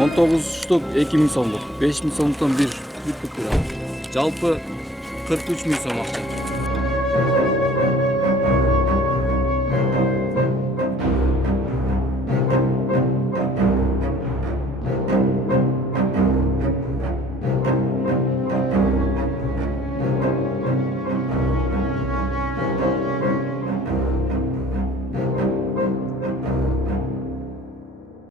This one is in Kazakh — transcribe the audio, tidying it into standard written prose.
19 штук 2000 сомдук, 5000 сомдуктан бир бүттүк. Жалпы 43 000 сом акча.